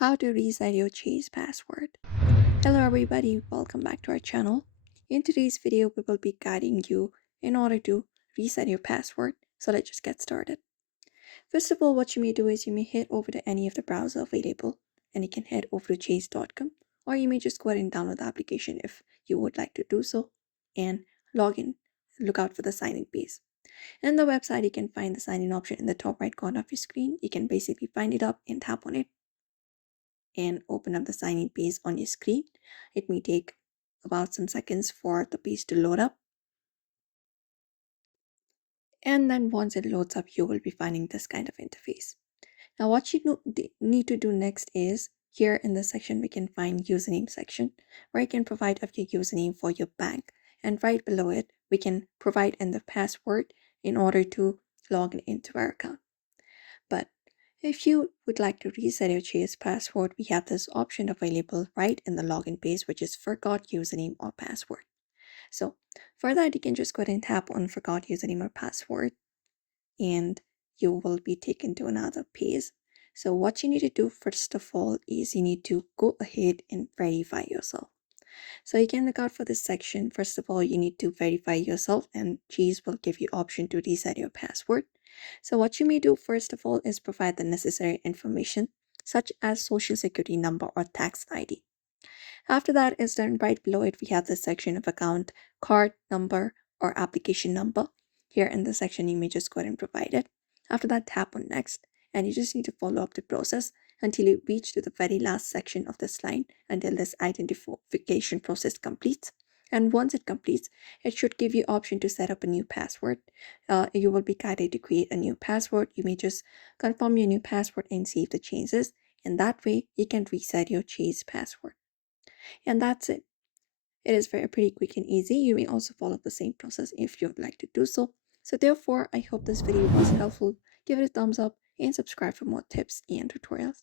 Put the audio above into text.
How to reset your Chase password. Hello everybody, welcome back to our channel. In today's video, we will be guiding you in order to reset your password. So let's just get started. First of all, what you may do is you may head over to any of the browser available and you can head over to chase.com, or you may just go ahead and download the application if you would like to do so and log in. Look out for the sign in page. In the website, you can find the sign in option in the top right corner of your screen. You can basically find it up and tap on it and open up the sign-in page on your screen. It may take about some seconds for the page to load up. And then once it loads up, you will be finding this kind of interface. Now what you need to do next is here in the section, we can find username section where you can provide of your username for your bank. And right below it, we can provide in the password in order to log into our account. But if you would like to reset your Chase password, we have this option available right in the login page, which is forgot username or password. So for that, you can just go ahead and tap on forgot username or password and you will be taken to another page. So what you need to do first of all is you need to go ahead and verify yourself. So you can look out for this section. First of all, you need to verify yourself and Chase will give you option to reset your password. So what you may do first of all is provide the necessary information such as social security number or tax ID. After that is done, right below it, we have the section of account, card number or application number. Here in the section, you may just go ahead and provide it. After that, tap on next and you just need to follow up the process until you reach to the very last section of this line until this identification process completes. And once it completes, it should give you option to set up a new password. You will be guided to create a new password. You may just confirm your new password and save the changes. And that way you can reset your Chase password. And that's it. It is very pretty quick and easy. You may also follow the same process if you would like to do so. So therefore, I hope this video was helpful. Give it a thumbs up and subscribe for more tips and tutorials.